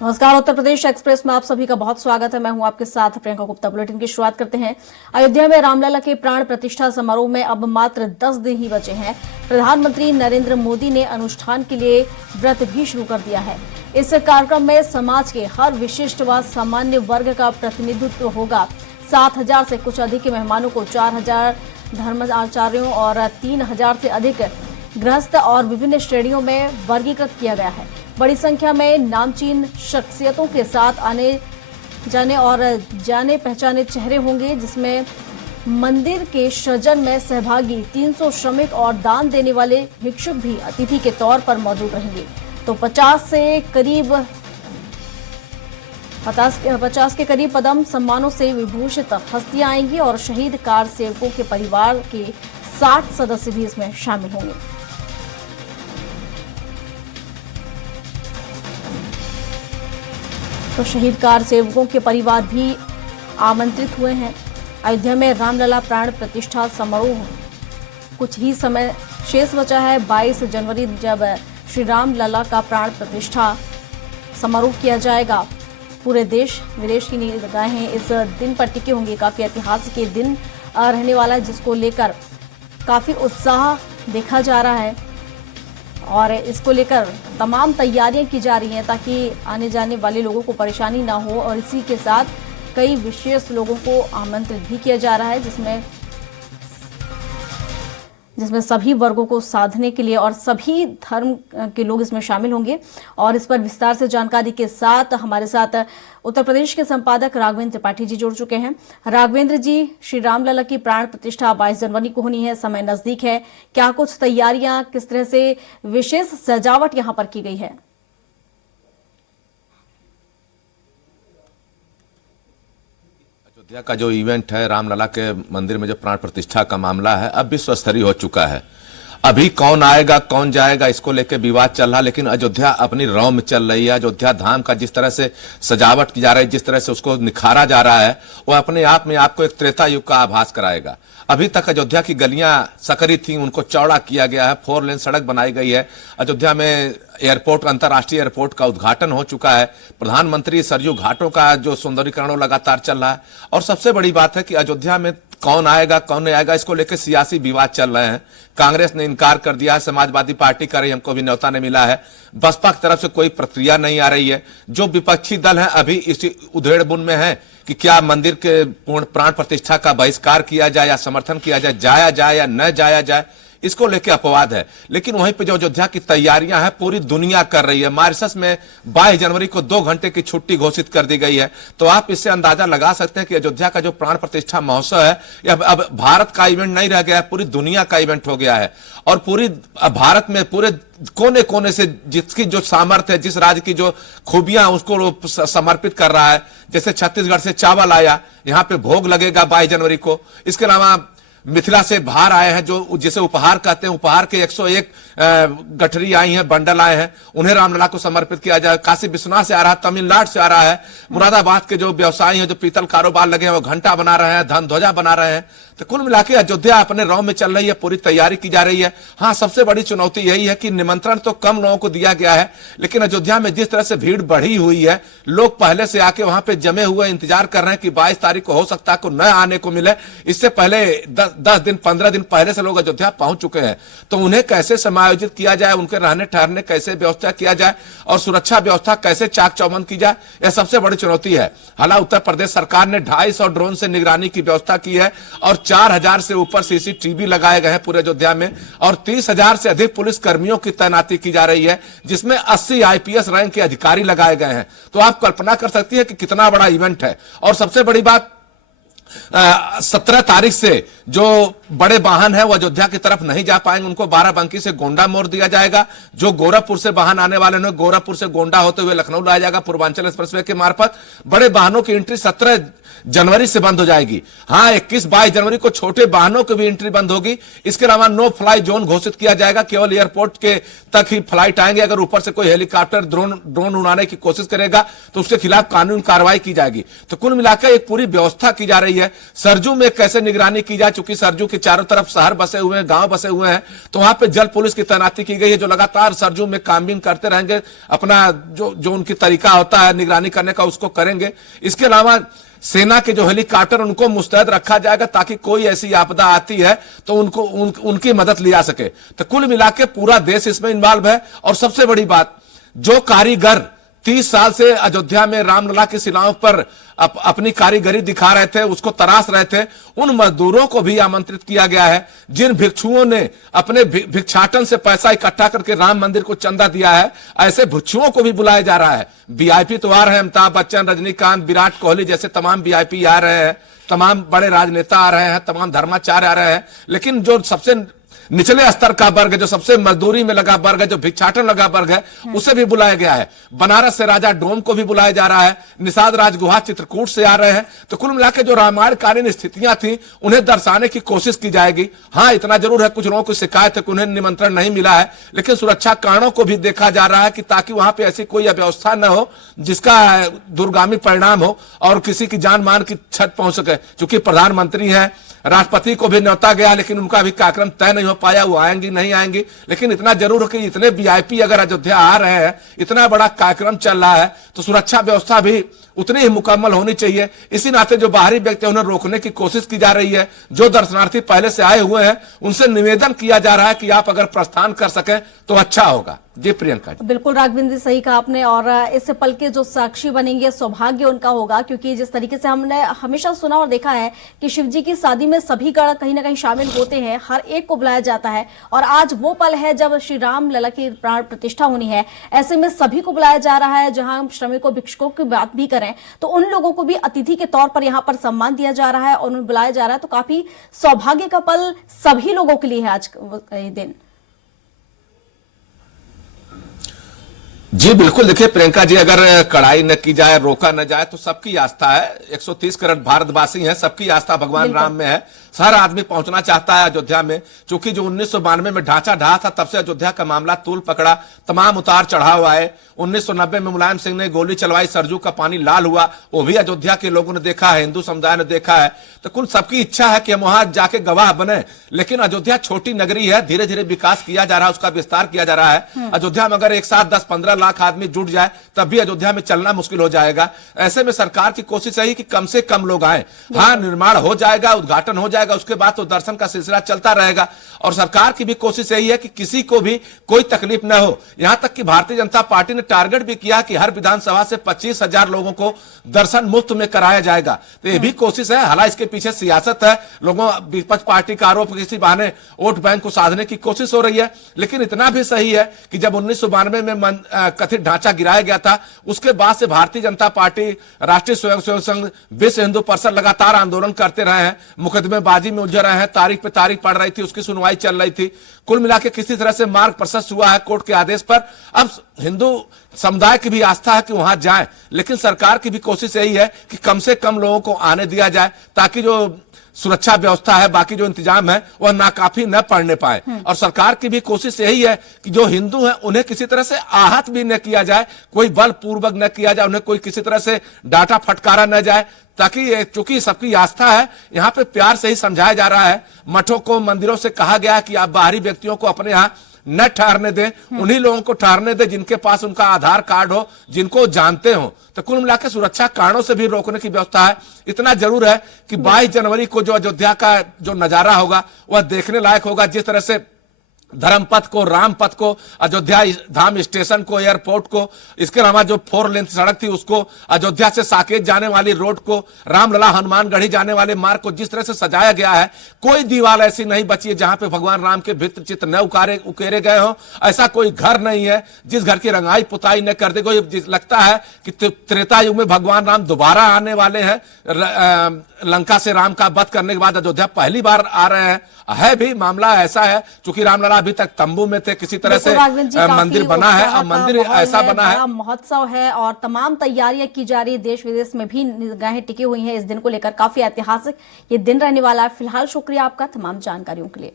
नमस्कार। उत्तर प्रदेश एक्सप्रेस में आप सभी का बहुत स्वागत है। मैं हूं आपके साथ प्रियंका गुप्ता। बुलेटिन की शुरुआत करते हैं। अयोध्या में रामलला के प्राण प्रतिष्ठा समारोह में अब मात्र 10 दिन ही बचे हैं। प्रधानमंत्री नरेंद्र मोदी ने अनुष्ठान के लिए व्रत भी शुरू कर दिया है। इस कार्यक्रम में समाज के हर विशिष्ट व सामान्य वर्ग का प्रतिनिधित्व होगा। 7,000 से कुछ अधिक मेहमानों को 4,000 धर्माचार्यों और 3,000 से अधिक गृहस्थ और विभिन्न श्रेणियों में वर्गीकृत किया गया है। बड़ी संख्या में नामचीन शख्सियतों के साथ आने जाने और जाने पहचाने चेहरे होंगे, जिसमें मंदिर के सृजन में सहभागी 300 श्रमिक और दान देने वाले भिक्षुक भी अतिथि के तौर पर मौजूद रहेंगे। तो 50 के करीब पद्म सम्मानों से विभूषित हस्तियां आएंगी और शहीद कार सेवकों के परिवार के 60 सदस्य भी इसमें शामिल होंगे। तो शहीद कार सेवकों के परिवार भी आमंत्रित हुए हैं। अयोध्या में रामलला प्राण प्रतिष्ठा समारोह कुछ ही समय शेष बचा है। 22 जनवरी जब श्री रामलला का प्राण प्रतिष्ठा समारोह किया जाएगा। पूरे देश विदेश की निगाहें इस दिन पर टिकी होंगी। काफी ऐतिहासिक ये दिन रहने वाला है, जिसको लेकर काफी उत्साह देखा जा रहा है और इसको लेकर तमाम तैयारियां की जा रही हैं ताकि आने जाने वाले लोगों को परेशानी ना हो। और इसी के साथ कई विशेष लोगों को आमंत्रित भी किया जा रहा है, जिसमें सभी वर्गों को साधने के लिए और सभी धर्म के लोग इसमें शामिल होंगे। और इस पर विस्तार से जानकारी के साथ हमारे साथ उत्तर प्रदेश के संपादक राघवेंद्र त्रिपाठी जी जुड़ चुके हैं। राघवेंद्र जी, श्री रामलला की प्राण प्रतिष्ठा 22 जनवरी को होनी है, समय नजदीक है। क्या कुछ तैयारियां, किस तरह से विशेष सजावट यहां पर की गई है? अयोध्या का जो इवेंट है, रामलला के मंदिर में जो प्राण प्रतिष्ठा का मामला है, अब विश्व स्तरीय हो चुका है। अभी कौन आएगा कौन जाएगा इसको लेकर विवाद चल रहा, लेकिन अयोध्या अपनी रौ में चल रही है। अयोध्या धाम का जिस तरह से सजावट की जा रही है, जिस तरह से उसको निखारा जा रहा है, वो अपने आप में आपको एक त्रेता युग का आभास कराएगा। अभी तक अयोध्या की गलियां सकरी थी, उनको चौड़ा किया गया है, 4 लेन सड़क बनाई गई है। अयोध्या में एयरपोर्ट, अंतर्राष्ट्रीय एयरपोर्ट का उद्घाटन हो चुका है। प्रधानमंत्री सरयू घाटों का जो सौंदर्यीकरण लगातार चल रहा है। और सबसे बड़ी बात है कि अयोध्या में कौन आएगा कौन नहीं आएगा, इसको लेकर सियासी विवाद चल रहे हैं। कांग्रेस ने इनकार कर दिया है, समाजवादी पार्टी कर रही है, हमको भी न्योता नहीं मिला है। बसपा की तरफ से कोई प्रतिक्रिया नहीं आ रही है। जो विपक्षी दल है अभी इसी उधेड़बुन में है कि क्या मंदिर के पूर्ण प्राण प्रतिष्ठा का बहिष्कार किया जाए या समर्थन किया जाए, जाया जाए या न जाया जाए, इसको लेकर अपवाद है। लेकिन वहीं पे जो अयोध्या की तैयारियां हैं पूरी दुनिया कर रही है। मॉरिशस में 22 जनवरी को 2 घंटे की छुट्टी घोषित कर दी गई है। तो आप इससे अंदाजा लगा सकते हैं कि अयोध्या का जो प्राण प्रतिष्ठा महोत्सव है, अब भारत का इवेंट नहीं रह गया है, पूरी दुनिया का इवेंट हो गया है। और पूरी भारत में पूरे कोने कोने से जिसकी जो सामर्थ्य है, जिस राज्य की जो खूबियां, उसको समर्पित कर रहा है। जैसे छत्तीसगढ़ से चावल आया, यहाँ पे भोग लगेगा 22 जनवरी को। इसके अलावा मिथिला से बाहर आए हैं, जो जिसे उपहार कहते हैं, उपहार के 101 गठरी आई हैं, बंडल आए हैं, उन्हें रामलला को समर्पित किया जाए। काशी विश्वनाथ से आ रहा है, तमिलनाडु से आ रहा है। मुरादाबाद के जो व्यवसायी हैं, जो पीतल कारोबार लगे हैं, वो घंटा बना रहे हैं, धन ध्वजा बना रहे हैं। तो कुल मिलाकर अयोध्या अपने रौ में चल रही है, पूरी तैयारी की जा रही है। हाँ, सबसे बड़ी चुनौती यही है कि निमंत्रण तो कम लोगों को दिया गया है, लेकिन अयोध्या में जिस तरह से भीड़ बढ़ी हुई है, लोग पहले से आके वहां पे जमे हुए इंतजार कर रहे हैं कि 22 तारीख को हो सकता है को न आने को मिले। इससे पहले 10 दिन 15 दिन पहले से लोग अयोध्या पहुंच चुके हैं। तो उन्हें कैसे समायोजित किया जाए, उनके रहने ठहरने कैसे व्यवस्था किया जाए और सुरक्षा व्यवस्था कैसे चाक चौबंद की जाए, यह सबसे बड़ी चुनौती है। हालांकि उत्तर प्रदेश सरकार ने 250 ड्रोन से निगरानी की व्यवस्था की है और 4,000 से ऊपर सीसीटीवी लगाए गए हैं पूरे अयोध्या में और 30,000 से अधिक पुलिस कर्मियों की तैनाती की जा रही है, जिसमें 80 आईपीएस रैंक के अधिकारी लगाए गए हैं। तो आप कल्पना कर सकती है कि कितना बड़ा इवेंट है। और सबसे बड़ी बात, 17 तारीख से जो बड़े वाहन है वो अयोध्या की तरफ नहीं जा पाएंगे, उनको बाराबंकी से गोंडा मोड़ दिया जाएगा। जो गोरखपुर से वाहन आने वाले हैं, गोरखपुर से गोंडा होते हुए लखनऊ लाया जाएगा पूर्वांचल एक्सप्रेसवे के मार्फत। बड़े वाहनों की एंट्री 17 जनवरी से बंद हो जाएगी। हाँ, 21-22 जनवरी को छोटे वाहनों की भी एंट्री बंद होगी। इसके अलावा नो फ्लाई जोन घोषित किया जाएगा, केवल एयरपोर्ट के तक ही फ्लाइट आएंगे। अगर ऊपर से कोई हेलीकॉप्टर ड्रोन उड़ाने की कोशिश करेगा तो उसके खिलाफ कानूनी कार्रवाई की जाएगी। तो कुल मिलाकर एक पूरी व्यवस्था की जा रही है। सरजू में कैसे निगरानी की जाए, चूंकि सरजू के चारों तरफ शहर बसे हुए हैं, गांव बसे हुए हैं, तो वहां पे जल पुलिस की तैनाती की गई है, जो लगातार सरजू में कामबिंग करते रहेंगे, अपना जो उनकी तरीका होता है निगरानी करने का उसको करेंगे। इसके अलावा सेना के जो हेलीकॉप्टर उनको मुस्तैद रखा जाएगा, ताकि कोई ऐसी आपदा आती है तो उनकी मदद ली जा सके। तो कुल मिलाकर पूरा देश इसमें इन्वॉल्व है। और सबसे बड़ी बात, जो कारीगर 30 साल से अयोध्या में रामलला की शिलाओं पर अपनी कारीगरी दिखा रहे थे, उसको तराश रहे थे, उन मजदूरों को भी आमंत्रित किया गया है। जिन भिक्षुओं ने अपने भिक्षाटन से पैसा इकट्ठा करके राम मंदिर को चंदा दिया है, ऐसे भिक्षुओं को भी बुलाया जा रहा है। वीआईपी तो आ रहे हैं, अमिताभ बच्चन, रजनीकांत, विराट कोहली जैसे तमाम वीआईपी आ रहे हैं, तमाम बड़े राजनेता आ रहे हैं, तमाम धर्माचार्य आ रहे हैं। लेकिन जो सबसे निचले स्तर का वर्ग है, जो सबसे मजदूरी में लगा वर्ग है, जो भिक्षाटन लगा वर्ग है, उसे भी बुलाया गया है। बनारस से राजा डोम को भी बुलाया जा रहा है, निषाद राजगुहा चित्रकूट से आ रहे हैं। तो कुल मिलाकर जो रामायणकालीन स्थितियां थी उन्हें दर्शाने की कोशिश की जाएगी। हाँ, इतना जरूर है, कुछ लोगों को शिकायत है कि उन्हें निमंत्रण नहीं मिला है, लेकिन सुरक्षा कारणों को भी देखा जा रहा है कि ताकि वहां पर ऐसी कोई अव्यवस्था न हो जिसका दूरगामी परिणाम हो और किसी की जान मान की क्षति पहुंच सके। चूंकि प्रधानमंत्री है, राष्ट्रपति को भी न्योता गया, लेकिन उनका भी कार्यक्रम तय नहीं हो पाया, वो आएंगी नहीं आएंगी। लेकिन इतना जरूर है कि इतने वीआईपी अगर अयोध्या आ रहे हैं, इतना बड़ा कार्यक्रम चल रहा है, तो सुरक्षा व्यवस्था भी उतनी ही मुकम्मल होनी चाहिए। इसी नाते जो बाहरी व्यक्ति उन्हें रोकने की कोशिश की जा रही है, जो दर्शनार्थी पहले से आए हुए हैं उनसे निवेदन किया जा रहा है कि आप अगर प्रस्थान कर सकें तो अच्छा होगा। जी प्रियंका जी। बिल्कुल राघवेंद्र जी, सही कहा आपने। और इस पल के जो साक्षी बनेंगे सौभाग्य उनका होगा, क्योंकि जिस तरीके से हमने हमेशा सुना और देखा है कि शिव जी की शादी में सभी गण कहीं ना कहीं शामिल होते हैं, हर एक को बुलाया जाता है। और आज वो पल है जब श्री राम लला की प्राण प्रतिष्ठा होनी है, ऐसे में सभी को बुलाया जा रहा है। जहां हम श्रमिकों भिक्षुकों की बात भी करें तो उन लोगों को भी अतिथि के तौर पर यहाँ पर सम्मान दिया जा रहा है और उन्हें बुलाया जा रहा है। तो काफी सौभाग्य का पल सभी लोगों के लिए है आज ये दिन। जी बिल्कुल, देखिए प्रियंका जी, अगर कड़ाई न की जाए, रोका न जाए, तो सबकी आस्था है, 130 करोड़ भारतवासी हैं, सबकी आस्था भगवान राम में है। हर आदमी पहुंचना चाहता है अयोध्या में, क्योंकि जो 1992 में ढांचा ढहा था, तब से अयोध्या का मामला तूल पकड़ा, तमाम उतार चढ़ाव आए। 1990 में मुलायम सिंह ने गोली चलवाई, सरजू का पानी लाल हुआ, वो भी अयोध्या के लोगों ने देखा है, हिंदू समुदाय ने देखा है। तो कुल सबकी इच्छा है कि हम वहां जाके गवाह बने। लेकिन अयोध्या छोटी नगरी है, धीरे धीरे विकास किया जा रहा है, उसका विस्तार किया जा रहा है। अयोध्या में अगर एक साथ 10-15 लाख आदमी जुट जाए तब भी अयोध्या में चलना मुश्किल हो जाएगा। ऐसे में सरकार की कोशिश है कि कम से कम लोग आए। हाँ, निर्माण हो जाएगा, उद्घाटन हो जाएगा, उसके बाद तो दर्शन का सिलसिला चलता रहेगा। और सरकार की भी कोशिश यही है कि किसी को भी कोई तकलीफ न हो। यहां तक कि भारतीय जनता पार्टी ने टारगेट भी किया कि हर विधानसभा से 25,000 लोगों को दर्शन मुफ्त में कराया जाएगा। तो यह भी कोशिश है, हालांकि इसके पीछे सियासत है, लोगों विपक्ष पार्टी का आरोप किसी बहाने वोट बैंक को साधने की कोशिश हो रही है। लेकिन इतना भी सही है कि जब 1992 में कथित ढांचा गिराया गया था, उसके बाद से भारतीय जनता पार्टी, राष्ट्रीय स्वयंसेवक संघ, विश्व हिंदू परिषद लगातार आंदोलन करते रहे हैं, मुकदमेबाजी में उलझे रहे हैं, तारीख पे तारीख पड़ रही थी, उसकी सुनवाई चल रही थी। कुल मिलाकर किसी तरह से मार्ग प्रशस्त हुआ है कोर्ट के आदेश पर। अब हिंदू समुदाय की भी आस्था है कि वहां जाएं, लेकिन सरकार की भी कोशिश यही है कि कम से कम लोगों को आने दिया जाए, ताकि जो सुरक्षा व्यवस्था है, बाकी जो इंतजाम है, वह नाकाफी न पड़ने पाए। और सरकार की भी कोशिश यही है कि जो हिंदू हैं उन्हें किसी तरह से आहत भी न किया जाए, कोई बल पूर्वक न किया जाए, उन्हें कोई किसी तरह से डांटा फटकारा न जाए, ताकि चूंकि सबकी आस्था है, यहाँ पे प्यार से ही समझाया जा रहा है। मठों को, मंदिरों से कहा गया कि आप बाहरी व्यक्तियों को अपने यहाँ न ठहरने दें, उन्हीं लोगों को ठहरने दें जिनके पास उनका आधार कार्ड हो, जिनको जानते हो। तो कुल मिलाकर सुरक्षा कारणों से भी रोकने की व्यवस्था है। इतना जरूर है कि 22 जनवरी को जो अयोध्या का जो नजारा होगा वह देखने लायक होगा। जिस तरह से धर्मपथ को, रामपथ को, अयोध्या धाम स्टेशन को, एयरपोर्ट को, इसके अलावा जो 4 लेन सड़क थी उसको, अयोध्या से साकेत जाने वाली रोड को, रामलला हनुमानगढ़ी जाने वाले मार्ग को जिस तरह से सजाया गया है, कोई दीवार ऐसी नहीं बची है जहां पे भगवान राम के भित्र चित्र न उकेरे गए हो। ऐसा कोई घर नहीं है जिस घर की रंगाई पुताई न कर दे। कोई लगता है कि त्रेता युग में भगवान राम दोबारा आने वाले हैं, लंका से राम का वध करने के बाद अयोध्या पहली बार आ रहे हैं। है भी मामला ऐसा है, चूंकि रामलला अभी तक तंबू में थे, किसी तरह से मंदिर बना है, अब मंदिर ऐसा बना है, महोत्सव है और तमाम तैयारियां की जा रही है। देश विदेश में भी निगाहें टिकी हुई हैं इस दिन को लेकर। काफी ऐतिहासिक ये दिन रहने वाला है। फिलहाल शुक्रिया आपका तमाम जानकारियों के लिए।